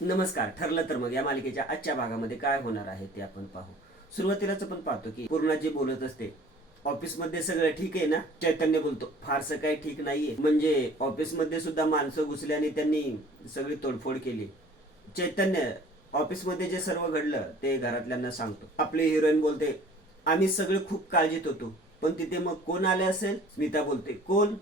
नमस्कार ठरलं तर मग या मालिकेच्या आजच्या भागामध्ये काय होणार आहे ते आपण पाहू. सुरुवातीलाच आपण पाहतो की पूर्णाजी बोलत असते ऑफिसमध्ये सगळं ठीक आहे ना? चैतन्य बोलतो फारसं काही ठीक नाहीये. म्हणजे ऑफिसमध्ये सुद्धा माणसं घुसली आणि त्यांनी सगळी तोडफोड केली. चैतन्य ऑफिसमध्ये जे सर्व घडलं ते घरातल्यांना सांगतो. आपली हिरोईन बोलते आम्ही सगळे खूप काळजीत होतो पण तिथे मग कोण आले असेल? स्मिता बोलते कोण?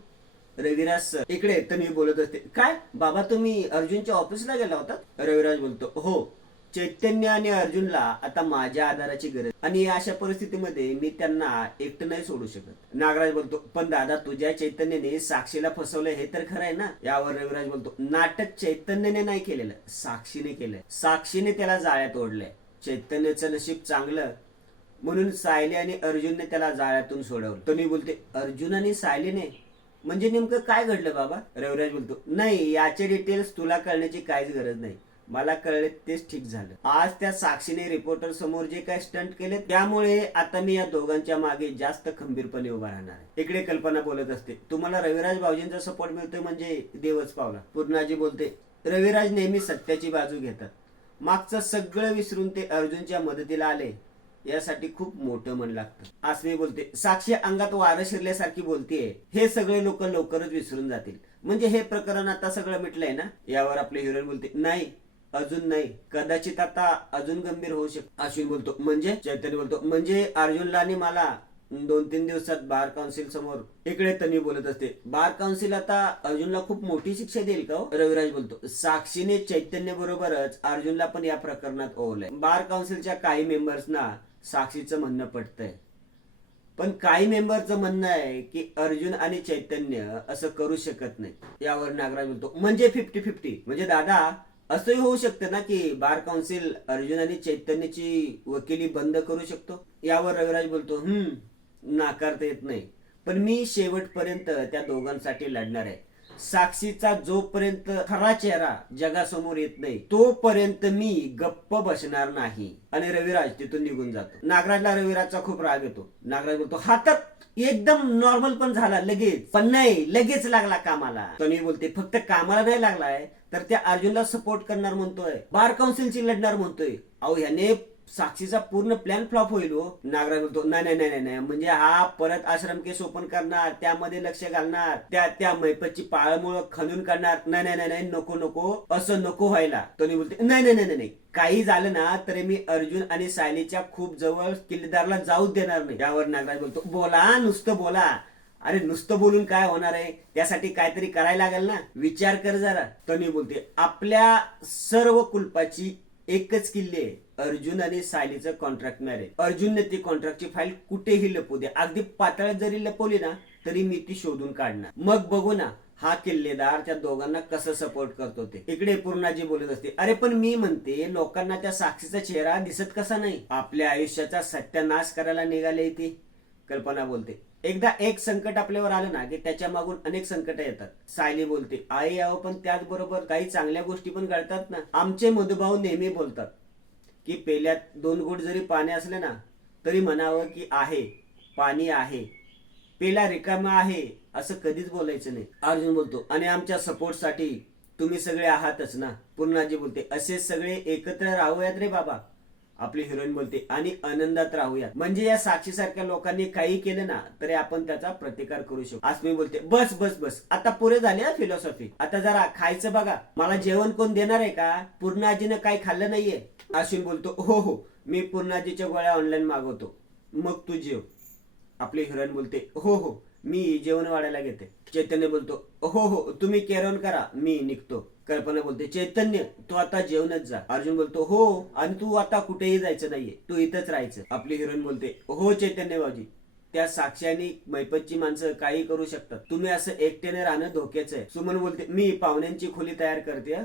रविराज सर. इकडे तर मी बोलत असते. काय? बाबा तुम्ही अर्जुनच्या ऑफिसला गेला होता? रविराज बोलतो हो. चैतन्य आणि अर्जुनला आता माझ्या आधाराची गरज. आणि अशा परिस्थितीमध्ये मी त्यांना एकटं नाही सोडू शकत. नागराज बोलतो पण दादा तुझ्या चैतन्याने साक्षीला फसवलं हे तर खरं आहे ना? यावर रविराज बोलतो नाटक चैतन्याने नाही केलेलं. साक्षीने केलंय. साक्षीने त्याला जाळ्यात ओढलंय चैतन्याचं नशीब चांगलं. म्हणून सायली आणि अर्जुनने त्याला जाळ्यातून सोडवलं. तुम्ही बोलते अर्जुन आणि सायलीने म्हणजे नेमकं काय घडलं बाबा? रविराज बोलतो नाही याचे डिटेल्स तुला कळण्याची काहीच गरज नाही. मला कळले तेच ठीक झालं. आज त्या साक्षीने रिपोर्टर समोर जे काय स्टंट केले त्यामुळे आता मी या दोघांच्या मागे जास्त खंबीरपणे उभा राहणार आहे. इकडे कल्पना बोलत असते तुम्हाला रविराज भाऊजींचा सपोर्ट मिळतोय म्हणजे देवच पावला. पूर्णाजी बोलते रविराज नेहमी सत्याची बाजू घेतात. मागचं सगळं विसरून ते अर्जुनच्या मदतीला आले. यासाठी खूप मोठं मन लागतं. आसमी बोलते साक्षी अंगात वारं शिरल्यासारखी बोलतेय हे सगळे लोक लवकरच विसरून जातील. म्हणजे हे प्रकरण आता सगळं मिटलंय ना? यावर आपले हिरोईन बोलते नाही अजून नाही. कदाचित आता अजून गंभीर होऊ शकतो अश्विन बोलतो म्हणजे? चैतन्य बोलतो म्हणजे अर्जुनला आणि मला दोन तीन दिवसात बार काउन्सिल समोर इकडे तन्वी बोलत असते. बार काउन्सिल आता अर्जुनला खूप मोठी शिक्षा देईल का हो? रविराज बोलतो साक्षीने चैतन्य बरोबरच अर्जुनला पण या प्रकरणात ओवलंय. बार काउन्सिलच्या काही मेंबर्सना साक्षीचं म्हणणं पटतंय पण काही मेंबरचं म्हणणं आहे की अर्जुन आणि चैतन्य असं करू शकत नाही. यावर नागराज बोलतो. म्हणजे फिफ्टी फिफ्टी म्हणजे दादा असंही होऊ शकतं ना की बार काउन्सिल अर्जुन आणि चैतन्याची वकिली बंद करू शकतो? यावर रविराज बोलतो हम्म नाकारता येत नाही. पण मी शेवटपर्यंत त्या दोघांसाठी लढणार आहे. साक्षीचा जोपर्यंत खरा चेहरा जगासमोर येत नाही तोपर्यंत मी गप्प बसणार नाही. आणि रविराज तिथून निघून जातो. नागराजला रविराजचा खूप राग येतो. नागराज बोलतो हातात एकदम नॉर्मल पण झाला लगेच. पण नाही लगेच लागला कामाला. तन्वी बोलते फक्त कामाला नाही लागलाय तर त्या अर्जुनला सपोर्ट करणार म्हणतोय. बार काउन्सिलची लढणार म्हणतोय. अहो ह्याने साक्षीचा पूर्ण प्लॅन फ्लॉप होईल हो. नागराज बोलतो नाही नाही नाही नाही. म्हणजे हा परत आश्रम केस ओपन करणार त्यामध्ये लक्ष घालणार त्या त्या मैपतची पाळमुळं खणून काढणार नाही नाही नाही नाही नको नको. असं नको व्हायला. तोनी बोलते नाही नाही नाही नाही काही झालं ना तरी मी अर्जुन आणि सायलीच्या खूप जवळ किल्लेदारला जाऊच देणार नाही. यावर नागराज बोलतो बोला नुसतं बोला. अरे नुसतं बोलून काय होणार आहे? त्यासाठी काहीतरी करायला लागेल ना? विचार कर जरा. तनी बोलते आपल्या सर्व कुलपाची एकच किल्ले आहे. अर्जुन आणि सायलीचं कॉन्ट्रॅक्ट मॅरेज अर्जुनने ती कॉन्ट्रॅक्टची फाईल कुठेही लपवू दे. अगदी पातळात जरी लपवली ना तरी मी ती शोधून काढणार. मग बघू ना हा किल्लेदार त्या दोघांना कसं सपोर्ट करतो ते. इकडे पूर्णाजी बोलत असते अरे पण मी म्हणते लोकांना त्या साक्षीचा चेहरा दिसत कसा नाही? आपल्या आयुष्याचा सत्यानाश करायला निघाले ती कल्पना बोलते एकदा एक संकट आपल्यावर आलं ना की त्याच्या मागून अनेक संकट येतात. सायली बोलते आई यावं पण त्याचबरोबर काही चांगल्या गोष्टी पण घडतात ना. आमचे मधुभाऊ नेहमी बोलतात की पेल्यात दोन गुट जरी पाणी असले ना तरी म्हणावं की आहे पाणी आहे. पेला रिकामा आहे असं कधीच बोलायचं नाही. अर्जुन बोलतो आणि आमच्या सपोर्टसाठी तुम्ही सगळे आहातच ना? पूर्णाजी बोलते असे सगळे एकत्र राहूयात रे बाबा. आपली हिरोईन बोलते. आणि आनंदात राहूयात. म्हणजे या साक्षी सारख्या लोकांनी काही केलं ना तरी आपण त्याचा प्रतिकार करू शकतो आसमी बोलते बस बस बस. आता पुरे झाले फिलॉसॉफी आता जरा खायचं बघा. मला जेवण कोण देणार आहे का? पूर्णाजीनं काही खाल्लं नाहीये. अश्विन बोलतो हो हो. मी पूर्णाजीच्या गोळ्या ऑनलाईन मागवतो. मग तू जेव. आपली हिरोईन बोलते हो हो. मी जेवण वाढायला घेते. चैतन्य बोलतो हो हो तुम्ही केरवण करा मी निघतो. कल्पना बोलते चैतन्य तू आता जेवणच जा. अर्जुन बोलतो हो आणि तू आता कुठेही जायचं नाहीये तू इथंच राहायचं. आपली हिरोईन बोलते हो चैतन्य बाजी त्या साक्षी आणि मैपतची माणसं काही करू शकतात. तुम्ही असं एकट्याने राहणं धोक्याचं आहे. सुमन बोलते मी पाहुण्यांची खोली तयार करते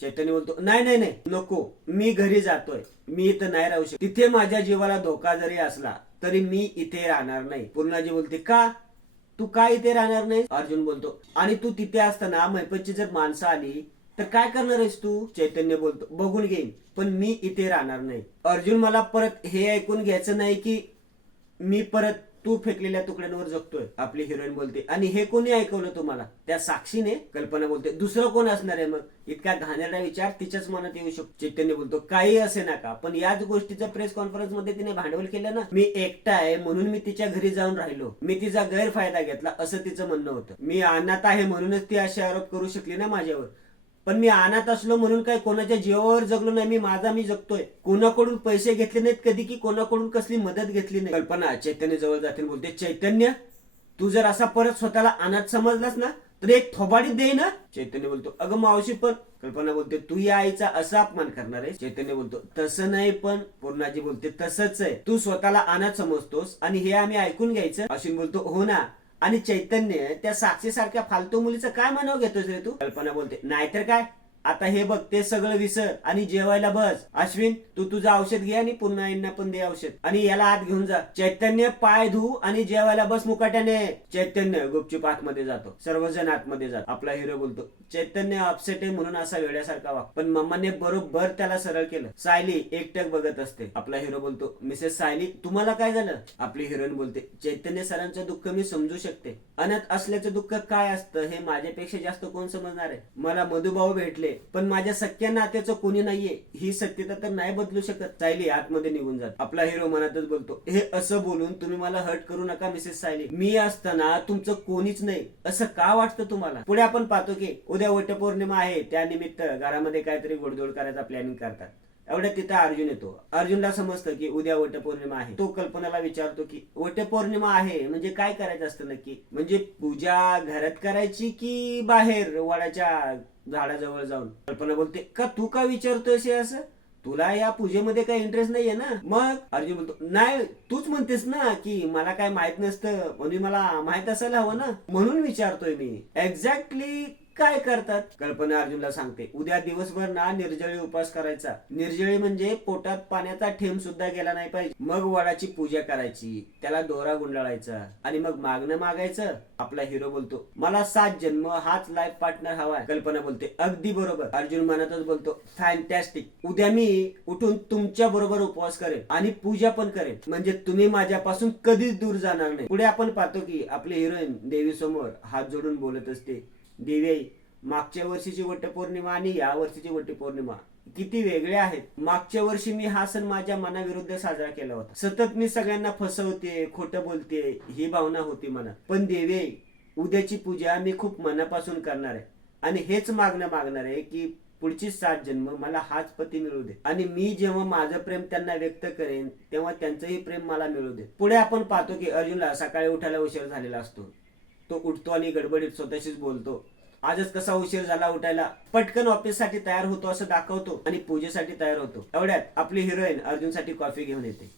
चैतन्य बोलतो नाही नाही नाही नको मी घरी जातोय मी इथं नाही राहू शकत. तिथे माझ्या जीवाला धोका जरी असला तरी मी इथे राहणार नाही. पूर्णाजी बोलते का? तू काय इथे राहणार नाही अर्जुन बोलतो. आणि तू तिथे असताना मैपतची जर माणसं आली तर काय करणार आहेस तू? चैतन्य बोलतो. बघून घेईन पण मी इथे राहणार नाही. अर्जुन मला परत हे ऐकून घ्यायचं नाही की मी परत तू फेकलेल्या तुकड्यांवर जगतोय आपली हिरोईन बोलते. आणि हे कोणी ऐकवलं तुम्हाला? त्या साक्षीने कल्पना बोलते दुसरं कोण असणार आहे मग? इतका घाणेरडा विचार तिच्याच मनात येऊ शकतो. चैतन्य बोलतो काही असे नका पण याच गोष्टीचं प्रेस कॉन्फरन्समध्ये तिने भांडवल केलं ना मी एकटा आहे म्हणून मी तिच्या घरी जाऊन राहिलो. मी तिचा गैरफायदा घेतला असं तिचं म्हणणं होतं. मी अनाथ आहे म्हणूनच ती असे आरोप करू शकली ना माझ्यावर. पण मी अनाथ असलो म्हणून काय कोणाच्या जीवावर जगलो नाही मी माझा मी जगतोय. कोणाकडून पैसे घेतले नाहीत कधी की कोणाकडून कसली मदत घेतली नाही. कल्पना चैतन्य जवळ जातील बोलते चैतन्य तू जर असा परत स्वतःला अनाथ समजलास ना तर एक थोबाडी दे ना. चैतन्य बोलतो अगं मावशी पण. कल्पना बोलते तू या आईचा असा अपमान करणार आहे चैतन्य बोलतो तसं नाही पण. पूर्णाजी बोलते तसंच आहे. तू स्वतःला अनाथ समजतोस आणि हे आम्ही ऐकून घ्यायचं. अश्विन बोलतो हो ना. आणि चैतन्य त्या साक्षीसारख्या फालतू मुलीचं काय म्हणावं घेतोस रे तू? कल्पना बोलते. नाहीतर काय? आता हे बघ ते सगळं विसर आणि जेवायला बस. अश्विन तू तुझं औषध घे आणि पुन्हा यांना पण दे औषध. आणि याला आत घेऊन जा. चैतन्य पाय धू आणि जेवायला बस मुकाट्याने. चैतन्य गुपचूप आतमध्ये जातो. सर्वजण आतमध्ये जात आपला हिरो बोलतो चैतन्य अपसेट आहे म्हणून असा वेड्यासारखा वाग. पण मम्माने बरोबर त्याला सरळ केलं. सायली एकटक बघत असते. आपला हिरो बोलतो मिसेस सायली तुम्हाला काय झालं? आपली हिरोईन बोलते चैतन्य सरांचं दुःख मी समजू शकते. अनाथ असल्याचं दुःख काय असतं? हे माझ्यापेक्षा जास्त कोण समजणार आहे? मला मधुभाऊ भेटले. पण माझ्या सख्या नात्याचं कोणी नाहीये ही सत्यता तर नाही बदलू शकत. सायली आतमध्ये निघून जात आपला हिरो मनातच बोलतो हे असं बोलून तुम्ही मला हर्ट करू नका मिसेस सायली. मी असताना तुमचं कोणीच नाही. असं का वाटतं तुम्हाला? पुढे आपण पाहतो की उद्या वटपौर्णिमा आहे त्यानिमित्त घरामध्ये काहीतरी गोडधोड करायचा प्लॅनिंग करतात. एवढ्या तिथं अर्जुन येतो. अर्जुनला समजतं की उद्या वटपौर्णिमा आहे. तो कल्पनाला विचारतो की वटपौर्णिमा आहे? म्हणजे काय करायचं असतं नक्की? म्हणजे पूजा घरात करायची की बाहेर वडाच्या झाडाजवळ जाऊन. कल्पना बोलते का तू का विचारतोयस असं? तुला या पूजेमध्ये काही इंटरेस्ट नाहीये ना? मग अर्जुन बोलतो नाही तूच म्हणतेस ना की मला काय माहीत नसतं म्हणजे मला माहीत असायला हवं ना? म्हणून विचारतोय मी. एक्झॅक्टली काय करतात? कल्पना अर्जुनला सांगते. उद्या दिवसभर ना निर्जळी उपास करायचा. निर्जळी म्हणजे पोटात पाण्याचा ठेम सुद्धा गेला नाही पाहिजे. मग वडाची पूजा करायची. त्याला दोरा गुंडाळायचा. आणि मग मागणं मागायचं. आपला हिरो बोलतो मला सात जन्म हाच लाईफ पार्टनर हवाय. कल्पना बोलते अगदी बरोबर. अर्जुन मनातच बोलतो फॅन्टॅस्टिक उद्या मी उठून तुमच्या बरोबर उपवास करेन आणि पूजा पण करेन. म्हणजे तुम्ही माझ्यापासून कधीच दूर जाणार नाही. पुढे आपण पाहतो की आपली हिरोईन देवी समोर हात जोडून बोलत असते. देवी मागच्या वर्षीची वटपौर्णिमा आणि या वर्षीची वटपौर्णिमा किती वेगळे आहेत. मागच्या वर्षी मी हा सण माझ्या मनाविरुद्ध साजरा केला होता. सतत मी सगळ्यांना फसवते खोटं बोलते ही भावना होती मनात. पण देवे उद्याची पूजा मी खूप मनापासून करणार आहे. आणि हेच मागणं मागणार आहे की पुढची सात जन्म मला हाच पती मिळू दे. आणि मी जेव्हा माझं प्रेम त्यांना व्यक्त करेन तेव्हा त्यांचंही प्रेम मला मिळू दे. पुढे आपण पाहतो की अर्जुनला सकाळी उठायला उशीर झालेला असतो. तो उठतो आणि गडबडीत स्वतःशीच बोलतो. आजच कसा उशीर झाला उठायला? पटकन ऑफिससाठी तयार होतो असं दाखवतो आणि पूजेसाठी तयार होतो. एवढ्यात आपली हिरोईन अर्जुनसाठी कॉफी घेऊन येते.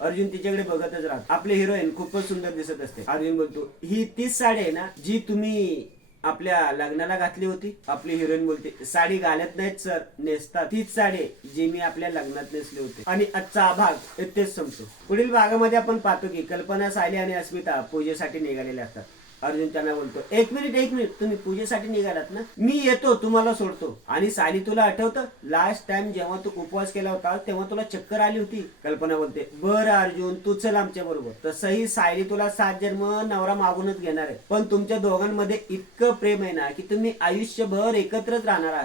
अर्जुन तिच्याकडे बघतच राहतो. आपली हिरोईन खूपच सुंदर दिसत असते. अर्जुन बोलतो ही तीच साडी आहे ना जी तुम्ही आपल्या लग्नाला घातली होती? आपली हिरोईन बोलते साडी घालत नाहीत सर. नेसतात. तीच साडी जी मी आपल्या लग्नात नेसली होती. आणि आजचा भाग इथेच संपतो. पुढील भागामध्ये आपण पाहतो की कल्पना सायली आणि अस्मिता पूजेसाठी निघालेल्या असतात. अर्जुन त्यांना बोलतो एक मिनिट एक मिनिट तुम्ही पूजेसाठी निघालात ना? मी येतो तुम्हाला सोडतो. आणि सायली तुला आठवतं लास्ट टाइम जेव्हा तू उपवास केला होता तेव्हा तुला चक्कर आली होती? कल्पना बोलते बरं अर्जुन तू चल आमच्या बरोबर. तसंही सायली तुला सात जन्म नवरा मागूनच घेणार आहे. पण तुमच्या दोघांमध्ये इतकं प्रेम आहे ना की तुम्ही आयुष्यभर एकत्रच राहणार आहात.